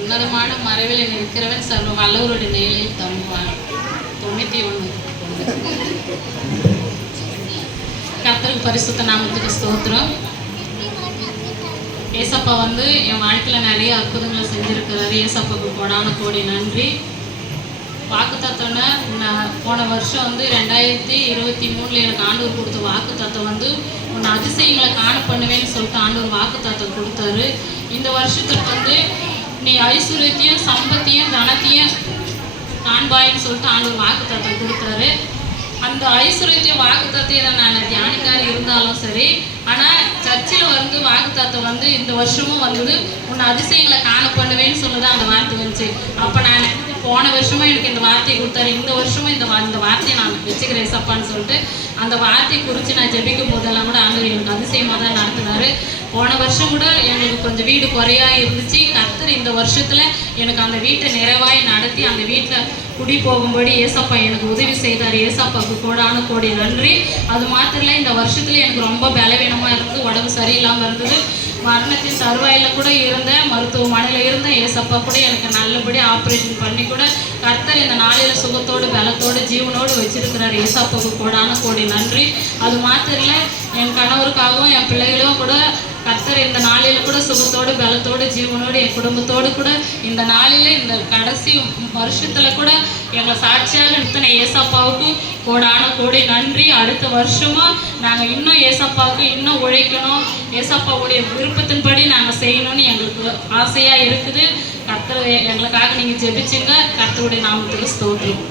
உன்னதமான மறைவில் இருக்கிறவன் சர்வ வல்லவருடைய நிலையில் தங்குவான். 91. கர்த்தருக்கு பரிசுத்த நாமத்துக்கு ஸ்தோத்திரம். ஏசப்பா என் வாழ்க்கையில் நிறைய அற்புதங்களை செஞ்சுருக்கிறாரு. ஏசப்பாவுக்கு கோடான கோடி நன்றி. வாக்குத்தத்தம்னா நான் போன வருஷம் 2023 எனக்கு ஆண்டவர் கொடுத்த வாக்குத்தத்தம் உன்னை அதிசயங்களை காண பண்ணுவேன்னு சொல்லிட்டு ஆண்டவர் வாக்குத்தத்தம் கொடுத்தாரு. இந்த வருஷத்துக்கு நீ ஐஸ்வர்யத்தையும் சம்பத்தையும் தனத்தையும் காண்பாயின்னு சொல்லிட்டு ஆண்டவர் வாக்குத்தத்தம் கொடுத்தாரு. அந்த ஐஸ்வர்யத்தையும் வாக்குத்தத்தையும் நான் தியானிக்காரு இருந்தாலும் சரி, ஆனால் சர்ச்சில் வாக்குத்தத்தம் இந்த வருஷமும் உன்னை அதிசயங்களை காண பண்ணுவேன்னு சொல்லுதான் அந்த வார்த்தை வந்துச்சு. அப்போ நான் போன வருஷமும் எனக்கு இந்த வார்த்தையை கொடுத்தாரு, இந்த வருஷமும் இந்த வார்த்தையை நான் வச்சுக்கிறேன் ஏசப்பான்னு சொல்லிட்டு அந்த வார்த்தையை குறித்து நான் ஜெபிக்கும் போதெல்லாம் கூட ஆண்டவர் எனக்கு அதிசயமாக தான் நடத்தினார். போன வருஷம் கூட எங்களுக்கு கொஞ்சம் வீடு குறையாக இருந்துச்சு. கர்த்தர் இந்த வருஷத்தில் எனக்கு அந்த வீட்டை நிறைவாய் நடத்தி அந்த வீட்டில் குடி போகும்படி ஏசப்பா எனக்கு உதவி செய்தார். ஏசப்பாவுக்கு கோடான கோடி நன்றி. அது மாத்திரம் இல்லை, இந்த வருஷத்துல எனக்கு ரொம்ப பலவீனமாக இருந்து உடம்பு சரியில்லாமல் இருந்தது. மரணத்தின் தருவாயில் கூட இருந்தேன், மருத்துவமனையில் இருந்தேன். ஏசப்பா கூட எனக்கு நல்லபடி ஆப்ரேஷன் பண்ணி கூட கர்த்தர் இந்த நாளையில் சுகத்தோடு பலத்தோடு ஜீவனோடு வச்சிருக்கிறார். ஏசப்பாவுக்கு கோடான கோடி நன்றி. அது மாத்திரம் இல்லை, என் கணவருக்காகவும் என் பிள்ளைகளும் கூட கர்த்தர் இந்த நாளில் கூட சுகத்தோடு பலத்தோடு ஜீவனோடு என் குடும்பத்தோடு கூட இந்த நாளில் இந்த கடைசி வருஷத்தில் கூட எங்களை சாட்சியாக இத்தனை ஏசப்பாவுக்கு கோடான கோடி நன்றி. அடுத்த வருஷமும் நாங்கள் இன்னும் ஏசப்பாவுக்கு இன்னும் உழைக்கணும், ஏசப்பாவுடைய விருப்பத்தின்படி நாங்கள் செய்யணும்னு எங்களுக்கு ஆசையாக இருக்குது. கர்த்தர் எங்களுக்காக நீங்கள் ஜெபிச்சுங்க. கர்த்தருடைய நாமத்துக்கு ஸ்தோத்திரம்.